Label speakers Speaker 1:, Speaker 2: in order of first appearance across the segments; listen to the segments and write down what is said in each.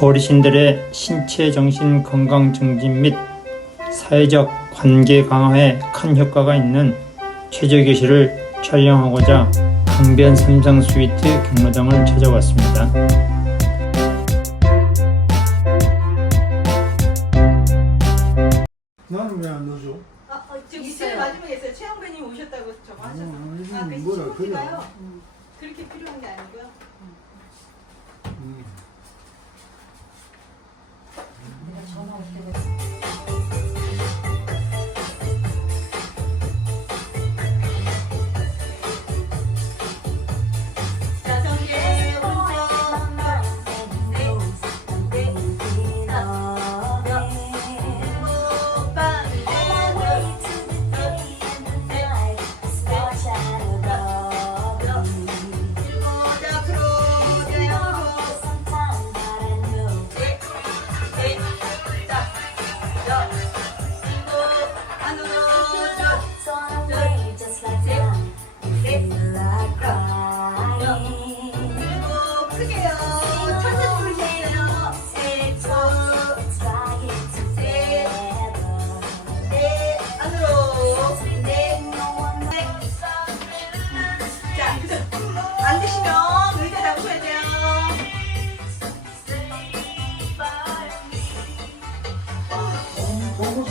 Speaker 1: 어르신들의 신체 정신 건강 증진 및 사회적 관계 강화에 큰 효과가 있는 최저 교실을 촬영하고자 강변 삼성 스위트 경로당을 찾아왔습니다.
Speaker 2: 나는 왜안 넣어줘?
Speaker 3: 아, 어, 지금
Speaker 4: 있어요.
Speaker 3: 있어요. 마지막에 있어요. 최영배님 오셨다고 저거 하셔서.
Speaker 2: 어, 이건
Speaker 3: 아, 그
Speaker 2: 뭐야? 그냥.
Speaker 3: 그렇게 필요한 게 아니고요.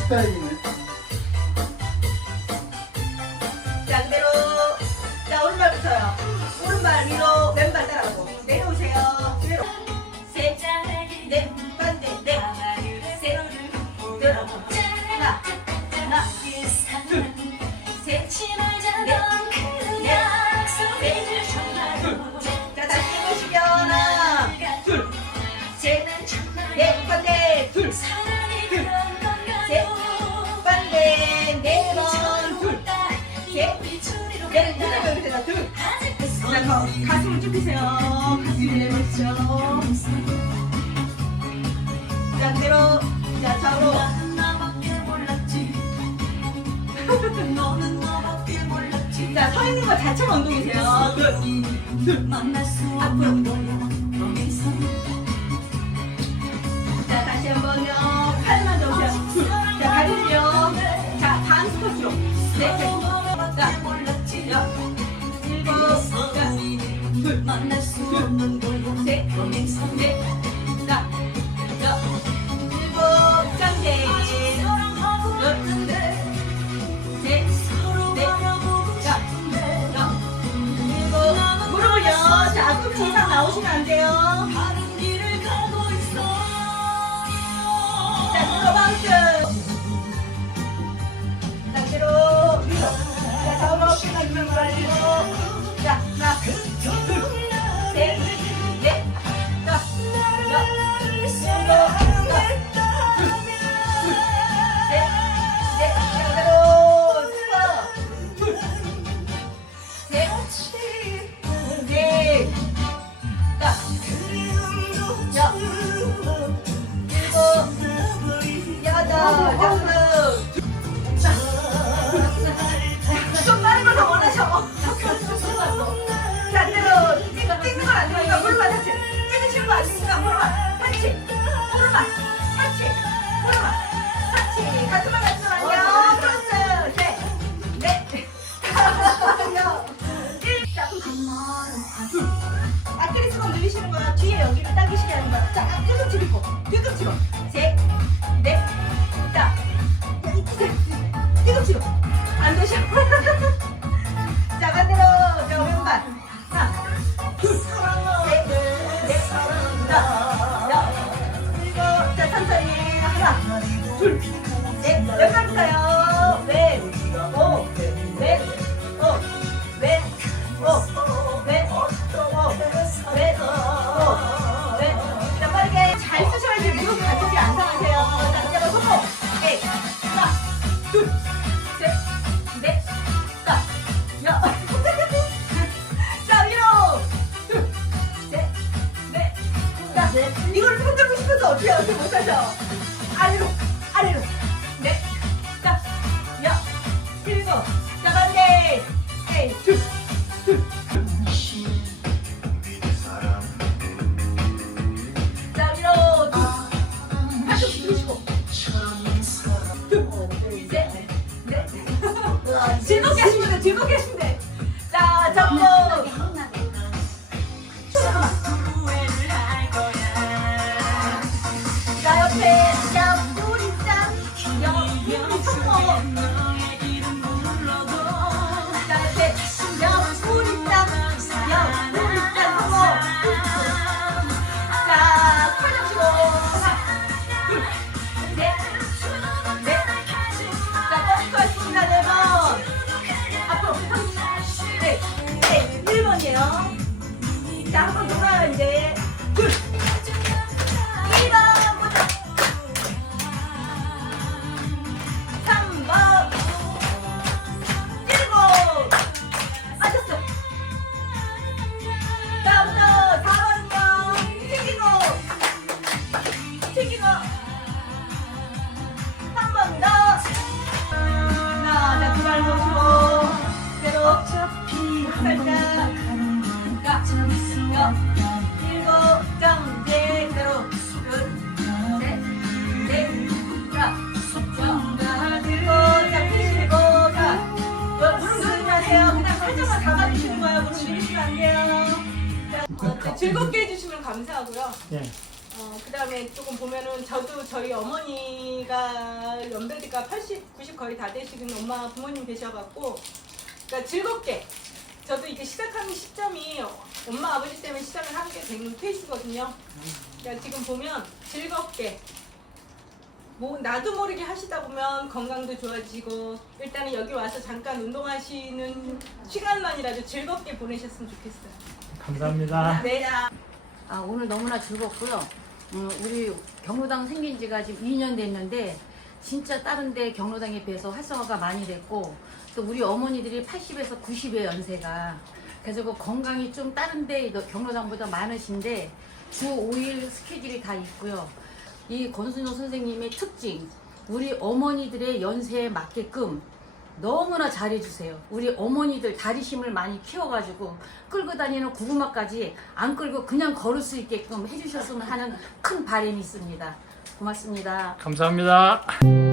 Speaker 2: 공부 스
Speaker 3: 하나, 둘, 셋, 둘. 자, 거, 가슴을 쭉 펴세요. 가슴을 내보시죠. 자, 그대로. 자, 좌우로. 자, 서 있는 거 자체가 운동이세요. 둘, 앞으로. 자, 다시 한 번요. 둘. 셋, 넷. 자, 여. 일곱. 짱제. 여. 셋, 넷. 자, 여. 일곱. 무릎을요. 자, 앞꿈치 이상 나오시면 안 돼요. 자, 들어방스. 자, 그대로 위로. 자, 좌우로 어깨가 위로 말리고. 뒤에 여기를 당기시게 하는 거야. 자, 뒤꿈치 짚고. 뒤꿈치로. 셋, 넷, 자, 셋, 뒤꿈치로. 안 되셔. Philadelphia. 이제 한 번 놀아요 이제. 감사하고요.
Speaker 1: 예.
Speaker 3: 어, 그 다음에 조금 보면은 저도 저희 어머니가 연배가 80, 90 거의 다 되시는 엄마 부모님 계셔갖고 그러니까 즐겁게 저도 이게 시작하는 시점이 엄마 아버지 때문에 시작을 하게 된 케이스거든요. 그러니까 지금 보면 즐겁게 뭐 나도 모르게 하시다 보면 건강도 좋아지고 일단은 여기 와서 잠깐 운동하시는 시간만이라도 즐겁게 보내셨으면 좋겠어요.
Speaker 1: 감사합니다.
Speaker 3: 네.
Speaker 4: 아, 오늘 너무나 즐겁고요. 음, 우리 경로당 생긴 지가 지금 2년 됐는데 진짜 다른 데 경로당에 비해서 활성화가 많이 됐고 또 우리 어머니들이 80에서 90의 연세가 그래서 그 건강이 좀 다른 데 경로당보다 많으신데 주 5일 스케줄이 다 있고요. 이 권순호 선생님의 특징 우리 어머니들의 연세에 맞게끔 너무나 잘해주세요. 우리 어머니들 다리심을 많이 키워가지고 끌고 다니는 구구마까지 안 끌고 그냥 걸을 수 있게끔 해주셨으면 하는 큰 바람이 있습니다. 고맙습니다.
Speaker 1: 감사합니다.